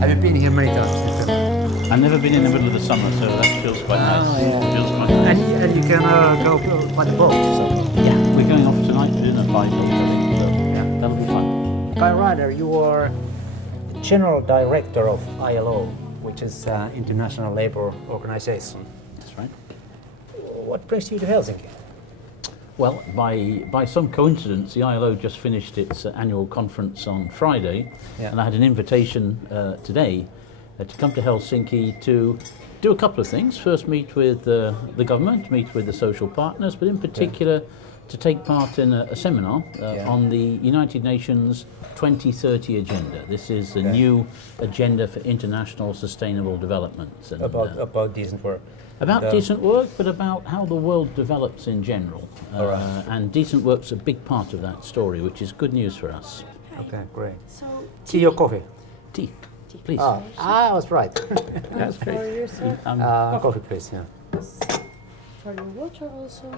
Have you been here many times in Finland? I've never been in the middle of the summer, so that feels quite nice. Yeah. Feels quite nice. And you can go by the boat. So. Yeah, we're going off tonight for dinner by boat, I think, so yeah, that'll be fun. Guy Ryder, you are General Director of ILO, which is International Labour Organization. That's right. What brings you to Helsinki? Well, by some coincidence, the ILO just finished its annual conference on Friday, and I had an invitation today to come to Helsinki to do a couple of things. First, meet with the government, meet with the social partners, but in particular to take part in a seminar on the United Nations 2030 agenda. This is the new agenda for international sustainable development. And, about decent work. About decent work, but about how the world develops in general. And decent work's a big part of that story, which is good news for us. Okay, great. So Tea or coffee? Tea, please. I was right. That's great. for yourself, Coffee, please. Yeah. for your water also.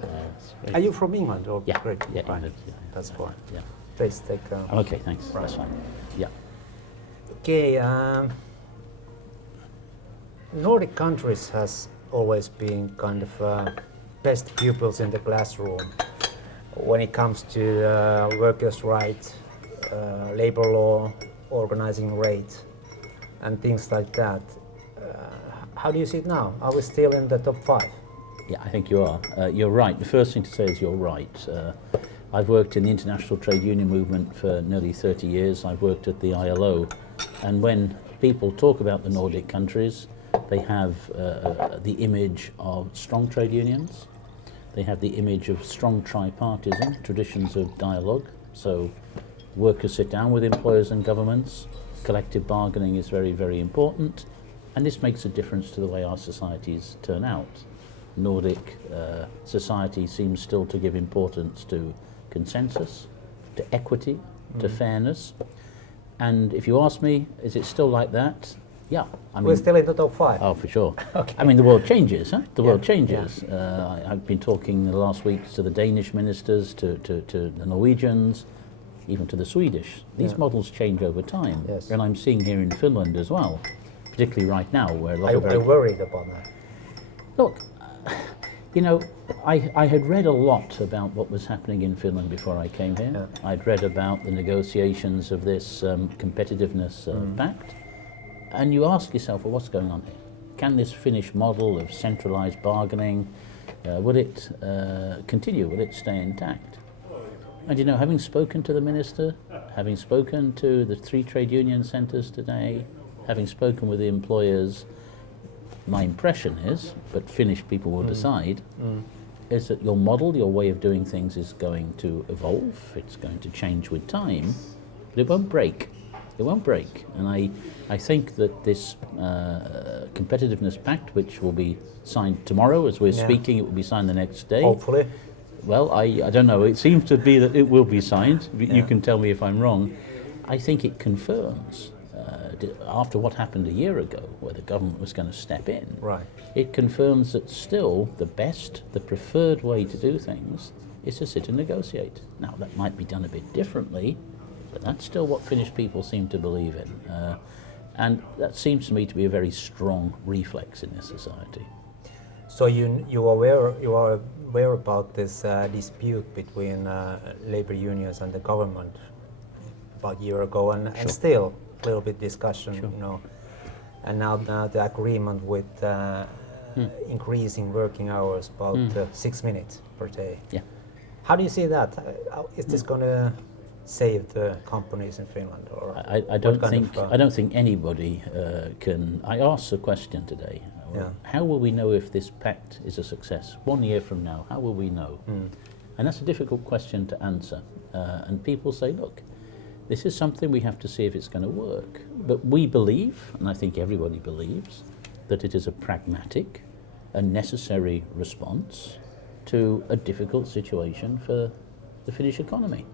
Are you from England? Or Yeah, great. yeah, Fine. England, yeah. That's fine. Yeah. Please take. Okay, thanks. That's fine. Yeah. Okay. Nordic countries has always been kind of best pupils in the classroom when it comes to workers' rights, labor law, organizing rate, and things like that. How do you see it now? Are we still in the top 5? Yeah, I think you are. You're right. The first thing to say is you're right. I've worked in the international trade union movement for nearly 30 years. I've worked at the ILO. And when people talk about the Nordic countries, they have the image of strong trade unions. They have the image of strong tripartism, traditions of dialogue. So workers sit down with employers and governments. Collective bargaining is very, very important. And this makes a difference to the way our societies turn out. Nordic society seems still to give importance to consensus, to equity, to fairness. And if you ask me, is it still like that? Yeah. I mean, we're still in the top 5. Oh, for sure. Okay. I mean, the world changes, huh? The world changes. I've been talking the last week to the Danish ministers, to the Norwegians, even to the Swedish. These models change over time. Yes. And I'm seeing here in Finland as well, particularly right now, where a lot of... Are you worried about that? Look, you know, I had read a lot about what was happening in Finland before I came here. Yeah. I'd read about the negotiations of this competitiveness pact. And you ask yourself, well, what's going on here? Can this Finnish model of centralised bargaining, will it continue? Will it stay intact? And you know, having spoken to the minister, having spoken to the 3 trade union centres today, having spoken with the employers, my impression is, but Finnish people will decide, is that your model, your way of doing things is going to evolve, it's going to change with time, but it won't break. It won't break. And I think that this competitiveness pact, which will be signed tomorrow as we're speaking, it will be signed the next day. Hopefully. Well, I don't know. It seems to be that it will be signed. You can tell me if I'm wrong. I think it confirms, after what happened a year ago, where the government was going to step in, it confirms that still the best, the preferred way to do things is to sit and negotiate. Now, that might be done a bit differently, but that's still what Finnish people seem to believe in. And that seems to me to be a very strong reflex in this society. So you are aware about this dispute between labor unions and the government about a year ago, and still a little bit discussion, you know, and now the agreement with increasing working hours about 6 minutes per day. Yeah. How do you see that? Is this going to save the companies in Finland, or I don't think anybody can. I asked the question today. How will we know if this pact is a success 1 year from now? How will we know? And that's a difficult question to answer. And people say, look, this is something we have to see if it's going to work. But we believe, and I think everybody believes, that it is a pragmatic and necessary response to a difficult situation for the Finnish economy.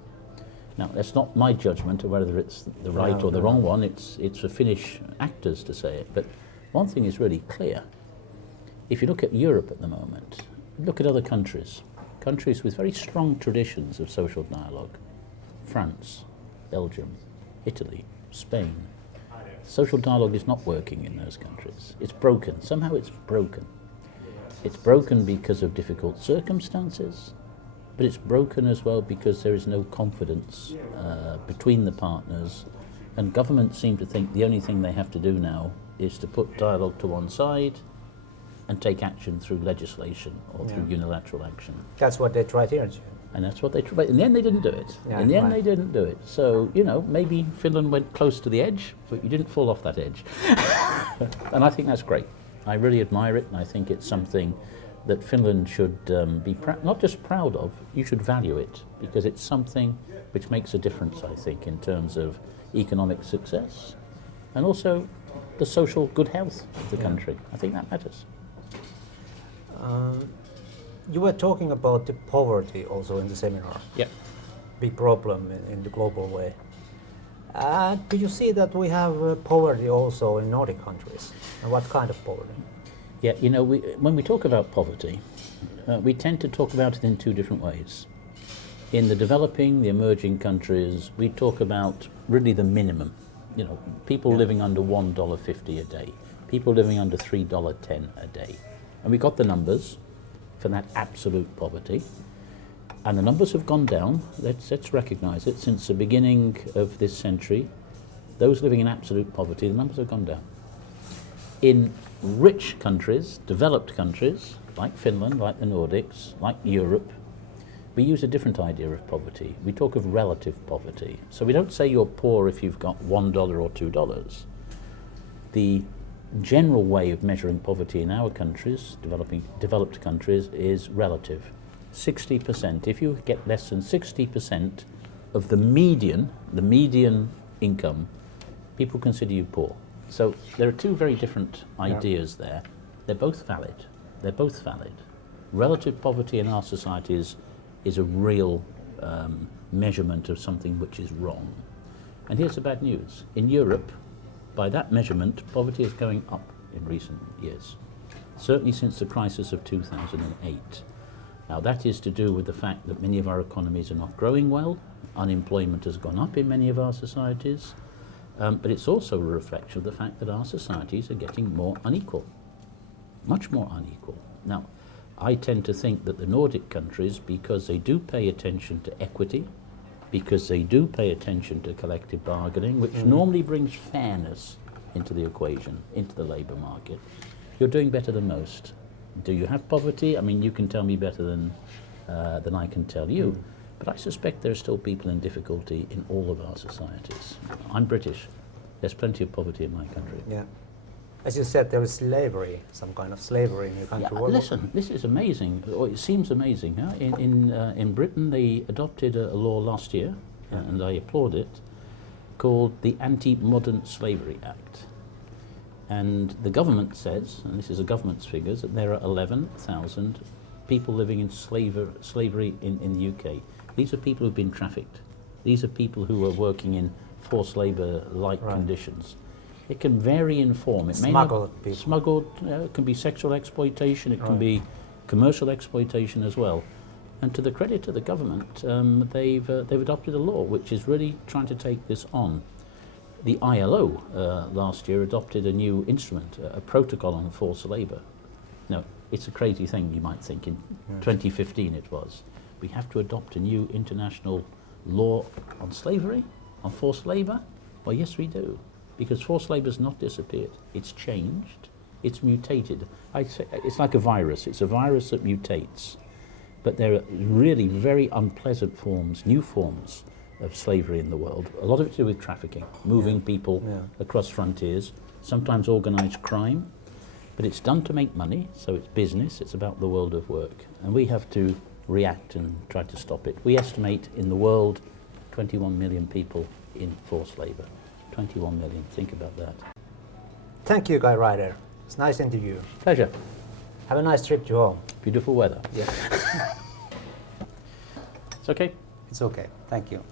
Now, that's not my judgment of whether it's the right or the wrong one. It's for Finnish actors to say it. But one thing is really clear. If you look at Europe at the moment, look at other countries with very strong traditions of social dialogue. France, Belgium, Italy, Spain. Social dialogue is not working in those countries. It's broken. Somehow it's broken. It's broken because of difficult circumstances, but it's broken as well because there is no confidence between the partners, and governments seem to think the only thing they have to do now is to put dialogue to one side and take action through legislation or through unilateral action. That's what they tried here too. And that's what they tried. In the end, they didn't do it. Yeah, in the end, right. they didn't do it. So, you know, maybe Finland went close to the edge, but you didn't fall off that edge. And I think that's great. I really admire it, and I think it's something that Finland should be not just proud of, you should value it, because it's something which makes a difference, I think, in terms of economic success and also the social good health of the country. I think that matters. You were talking about the poverty also in the seminar. Yeah. Big problem in the global way. Do you see that we have poverty also in Nordic countries? And what kind of poverty? Yeah, you know, when we talk about poverty, we tend to talk about it in two different ways. In the developing, the emerging countries, we talk about really the minimum. You know, people living under $1.50 a day, people living under $3.10 a day. And we got the numbers for that absolute poverty. And the numbers have gone down, let's recognize it, since the beginning of this century. Those living in absolute poverty, the numbers have gone down. In rich countries, developed countries, like Finland, like the Nordics, like Europe, we use a different idea of poverty. We talk of relative poverty. So we don't say you're poor if you've got $1 or $2. The general way of measuring poverty in our countries, developed countries, is relative. 60%. If you get less than 60% of the median income, people consider you poor. So there are two very different ideas there. They're both valid. They're both valid. Relative poverty in our societies is a real measurement of something which is wrong. And here's the bad news. In Europe, by that measurement, poverty is going up in recent years, certainly since the crisis of 2008. Now that is to do with the fact that many of our economies are not growing well, unemployment has gone up in many of our societies, but it's also a reflection of the fact that our societies are getting more unequal, much more unequal. Now, I tend to think that the Nordic countries, because they do pay attention to equity, because they do pay attention to collective bargaining, which normally brings fairness into the equation, into the labour market, you're doing better than most. Do you have poverty? I mean, you can tell me better than I can tell you, but I suspect there are still people in difficulty in all of our societies. I'm British. There's plenty of poverty in my country. Yeah. As you said, there is slavery, some kind of slavery in your country. Yeah, listen, this is amazing, or it seems amazing. Huh? In Britain, they adopted a law last year, and I applaud it, called the Anti-Modern Slavery Act. And the government says, and this is the government's figures, that there are 11,000 people living in slavery in the UK. These are people who've been trafficked. These are people who are working in forced labour-like conditions. It can vary in form. It may Smuggled not, people. Smuggled, it can be sexual exploitation, it can be commercial exploitation as well. And to the credit of the government, they've adopted a law which is really trying to take this on. The ILO last year adopted a new instrument, a protocol on forced labour. Now, it's a crazy thing, you might think. In 2015 it was. We have to adopt a new international law on slavery, on forced labour? Well, yes, we do. Because forced labour has not disappeared. It's changed. It's mutated. I say it's like a virus. It's a virus that mutates. But there are really very unpleasant forms, new forms of slavery in the world. A lot of it to do with trafficking, moving people across frontiers, sometimes organised crime. But it's done to make money, so it's business. It's about the world of work. And we have to react and try to stop it. We estimate in the world 21 million people in forced labour. 21 million, think about that. Thank you, Guy Ryder. It's a nice interview. Pleasure. Have a nice trip to home. Beautiful weather. Yeah. It's okay? It's okay. Thank you.